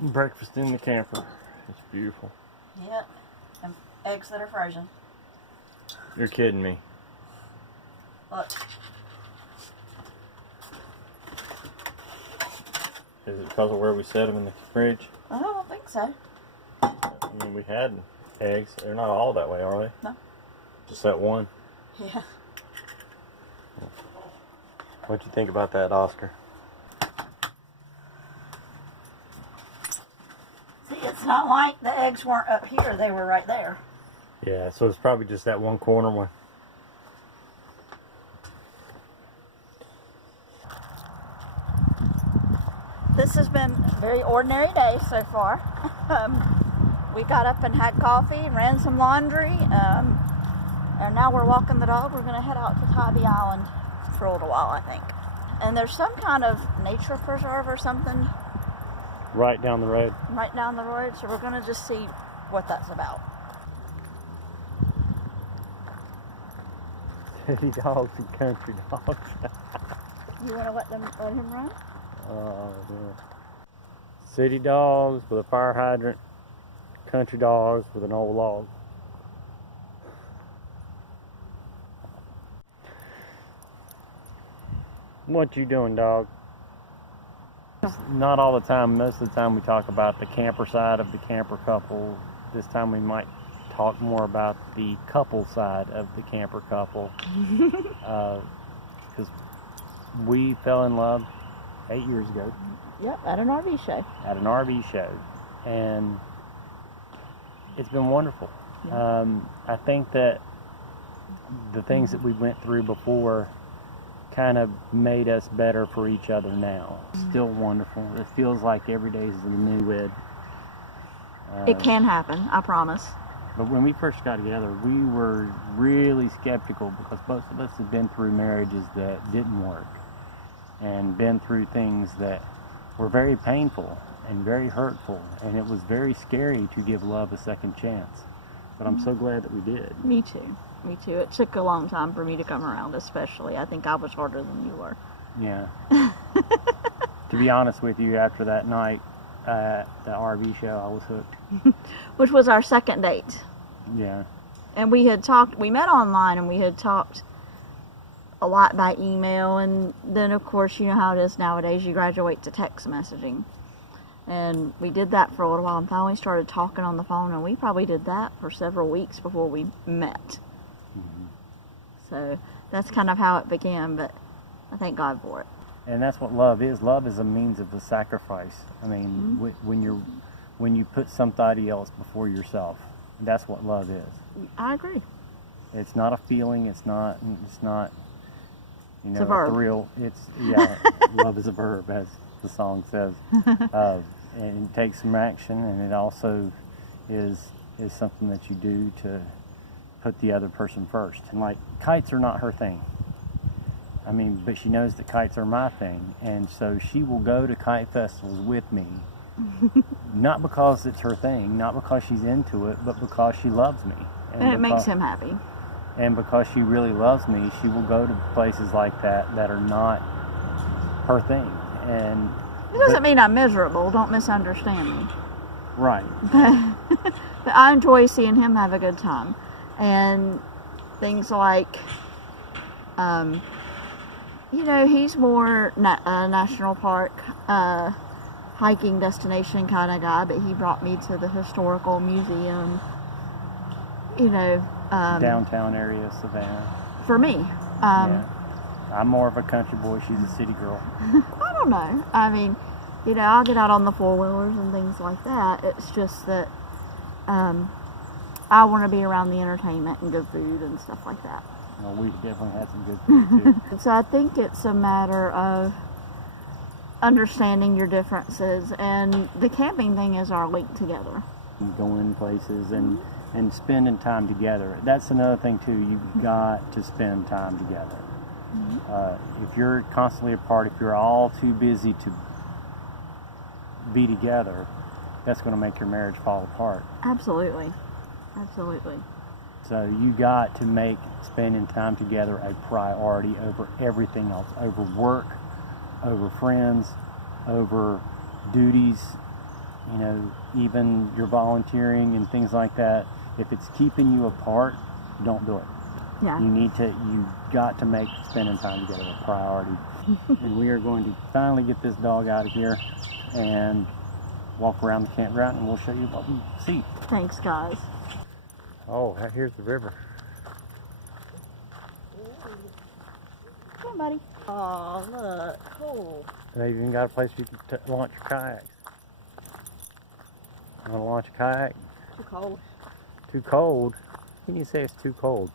Breakfast in the camper. It's beautiful. Yeah, and eggs that are frozen. You're kidding me. Look. Is it because of where we set them in the fridge? I don't think so. I mean, we had eggs. They're not all that way, are they? No. Just that one? Yeah. What'd you think about that, Oscar? See, it's not like the eggs weren't up here. They were right there. Yeah, so it's probably just that one corner one. This has been a very ordinary day so far. We got up and had coffee, ran some laundry, and now we're walking the dog. We're going to head out to Tybee Island for a little while, I think. And there's some kind of nature preserve or something Right down the road. right down the road, so we're going to just see what that's about. City dogs and country dogs. You want to let him run? Yeah. City dogs with a fire hydrant, country dogs with an old log. What you doing, dog? Not all the time. Most of the time we talk about the camper side of the camper couple. This time we might talk more about the couple side of the camper couple. Because we fell in love 8 years ago. Yep, at an RV show. At an RV show. And it's been wonderful. Yeah. I think that the things that we went through before kind of made us better for each other now. Still wonderful. It feels like every day is a new wed. It can happen, I promise. But when we first got together, we were really skeptical because both of us had been through marriages that didn't work and been through things that were very painful and very hurtful, and it was very scary to give love a second chance. But I'm so glad that we did. Me too. Me too. It took a long time for me to come around, especially. I think I was harder than you were. Yeah. To be honest with you, after that night at the RV show, I was hooked. Which was our second date. Yeah. And we had talked, we met online and we had talked a lot by email, and then of course you know how it is nowadays, you graduate to text messaging. And we did that for a little while and finally started talking on the phone, and we probably did that for several weeks before we met. Mm-hmm. So that's kind of how it began, but I thank God for it. And that's what love is. Love is a means of a sacrifice. I mean, when you put somebody else before yourself, that's what love is. I agree. It's not a feeling. It's not. You know, it's a verb. A thrill. It's love is a verb, as the song says. And it takes some action, and it also is something that you do to put the other person first. And like, kites are not her thing. I mean, but she knows that kites are my thing, and so she will go to kite festivals with me. Not because it's her thing, not because she's into it, but because she loves me. And it makes him happy. And because she really loves me, she will go to places like that are not her thing. And it doesn't mean I'm miserable, don't misunderstand me. Right. But I enjoy seeing him have a good time. And things like, you know, he's more national park, hiking destination kind of guy, but he brought me to the historical museum, you know. Downtown area, Savannah. For me. Yeah. I'm more of a country boy, she's a city girl. I don't know. I mean, you know, I'll get out on the four-wheelers and things like that. It's just that I want to be around the entertainment and good food and stuff like that. Well, we definitely had some good food, too. So I think it's a matter of understanding your differences, and the camping thing is our link together. Going places and spending time together. That's another thing, too. You've got to spend time together. If you're constantly apart, if you're all too busy to be together, that's going to make your marriage fall apart. Absolutely. Absolutely. So you got to make spending time together a priority over everything else, over work, over friends, over duties. you know, even your volunteering and things like that, if it's keeping you apart, don't do it. Yeah. You got to make spending time together a priority. And we are going to finally get this dog out of here and walk around the campground, and we'll show you what we see. Thanks, guys. Oh, here's the river. Come on, buddy. Oh, look, cool. They even got a place you can launch your kayaks. Want to launch a kayak? Too cold. Too cold? How can you say it's too cold?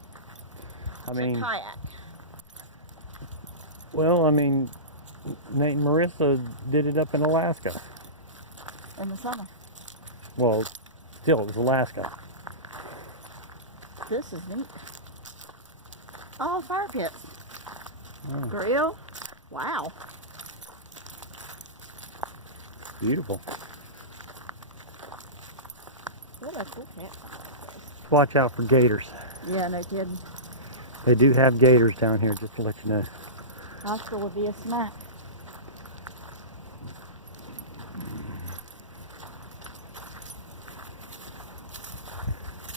I mean, it's a kayak. Well, I mean, Nate and Marissa did it up in Alaska. In the summer. Well, still, it was Alaska. This is neat. Oh, fire pits. Oh. Grill. Wow. Beautiful. What a cool cat. Watch out for gators. Yeah, no kidding. They do have gators down here, just to let you know. Oscar would be a snack.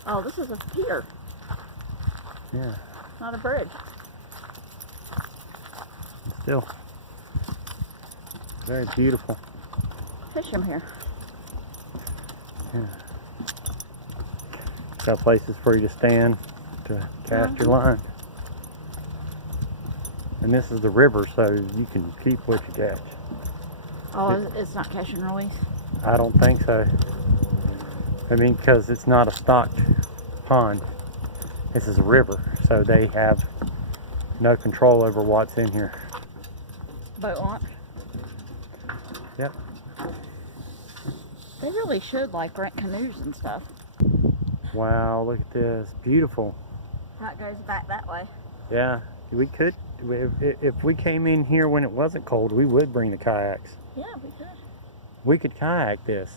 Oh, this is a pier. Yeah. Not a bridge. Still. Very beautiful. Fish them here. Yeah. Got places for you to stand to cast your line. And this is the river, so you can keep what you catch. Oh, it's not catch and release? I don't think so. I mean, because it's not a stocked pond. This is a river, so they have no control over what's in here. Boat launch? Yep. They really should like rent canoes and stuff. Wow, look at this. Beautiful. That goes back that way. Yeah, we could. If we came in here when it wasn't cold, we would bring the kayaks. Yeah, we could. We could kayak this.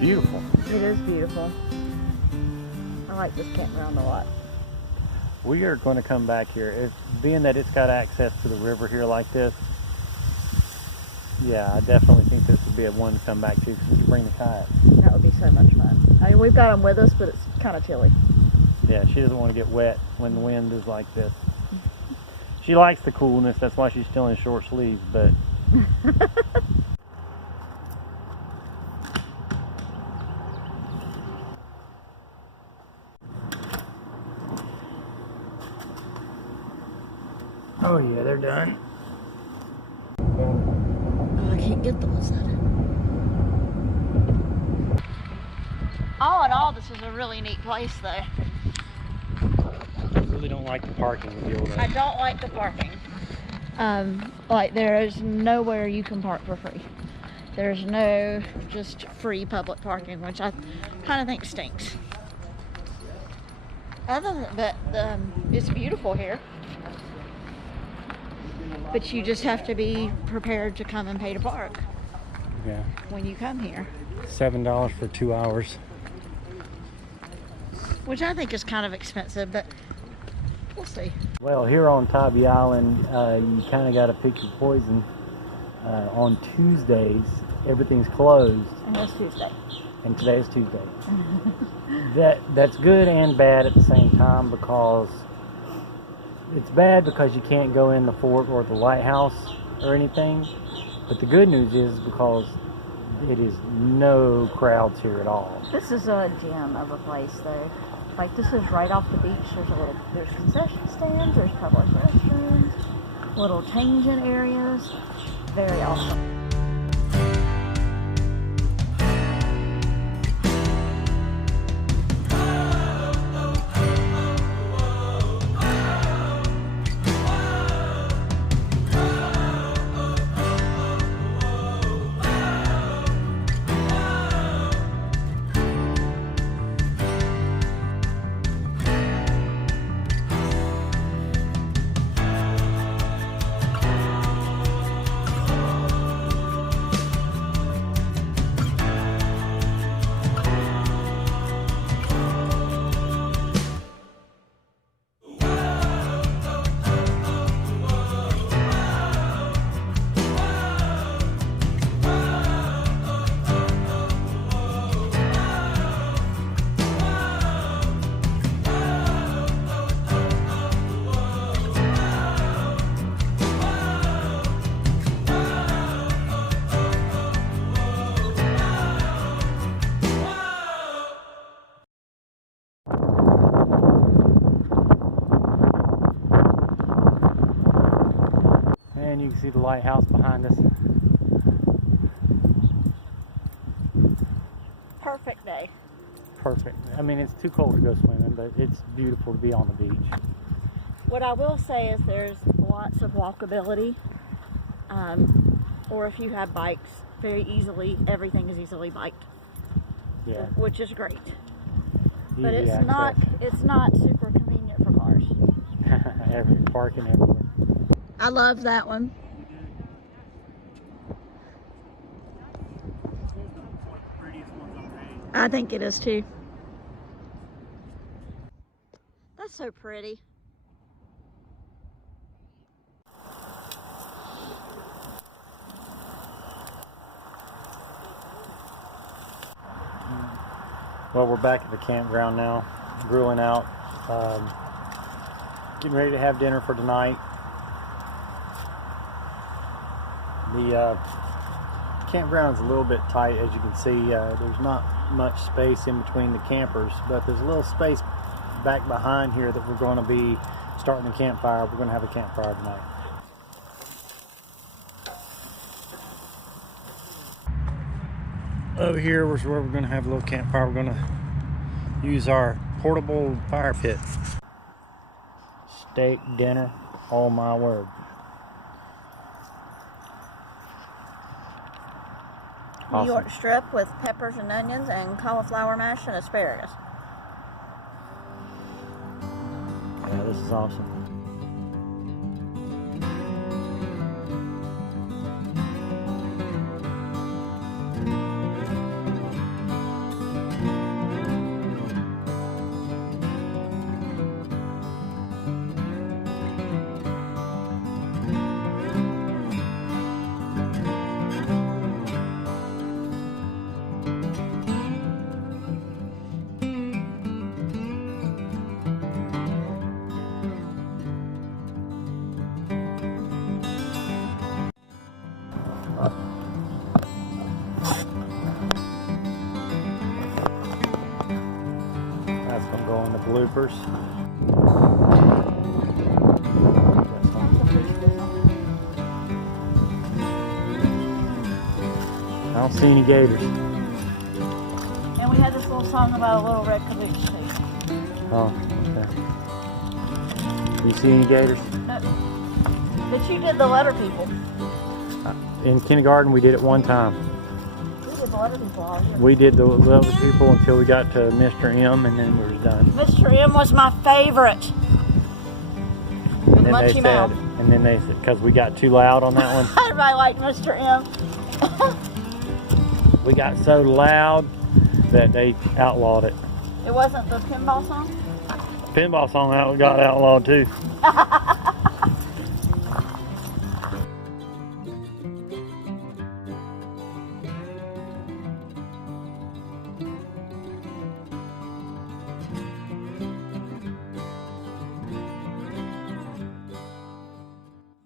Beautiful. It is beautiful. I like this campground a lot. We are going to come back here. Being that it's got access to the river here like this, yeah, I definitely think this would be a one to come back to because you bring the kayak. That would be so much fun. I mean, we've got them with us, but it's kind of chilly. Yeah, she doesn't want to get wet when the wind is like this. She likes the coolness, that's why she's still in short sleeves, but... Oh yeah, they're done. Oh, I can't get those out. All in all, this is a really neat place, though. I really don't like the parking deal though. I don't like the parking. Like there is nowhere you can park for free. There's no just free public parking, which I kind of think stinks. Other than that, it's beautiful here. But you just have to be prepared to come and pay to park. Yeah. When you come here. $7 for 2 hours. Which I think is kind of expensive, but we'll see. Well, here on Tybee Island, you kind of got to pick your poison. On Tuesdays, everything's closed. And it's Tuesday. And today is Tuesday. That's good and bad at the same time because it's bad because you can't go in the fort or the lighthouse or anything. But the good news is because it is no crowds here at all. This is a gem of a place, though. Like, this is right off the beach. There's concession stands, there's public restrooms, little changing areas. Very awesome. see the lighthouse behind us. Perfect day. Perfect. I mean, it's too cold to go swimming, but it's beautiful to be on the beach. What I will say is there's lots of walkability, or if you have bikes, very easily, everything is easily biked, Yeah. which is great. Easy But it's access. not super convenient for cars. Parking everywhere. I love that one. I think it is too. That's so pretty. Well, we're back at the campground now, grilling out, getting ready to have dinner for tonight. The campground is a little bit tight, as you can see. There's not much space in between the campers, but there's a little space back behind here that we're going to be starting a campfire. We're going to have a campfire tonight. Over here is where we're going to have a little campfire. We're going to use our portable fire pit. Steak dinner, oh my word. New York strip with peppers and onions and cauliflower mash and asparagus. Yeah, this is awesome. That's going to go in the bloopers. I don't see any gators. And we had this little song about a little red caboose too. Oh, okay. You see any gators? But you did the letter people. In kindergarten, we did it one time. We did the letter people all year. We did the other people until we got to Mr. M, and then we were done. Mr. M was my favorite. With And then they Munchy said, Mouth. because we got too loud on that one. Everybody liked Mr. M. We got so loud that they outlawed it. It wasn't the pinball song? Pinball song got outlawed too.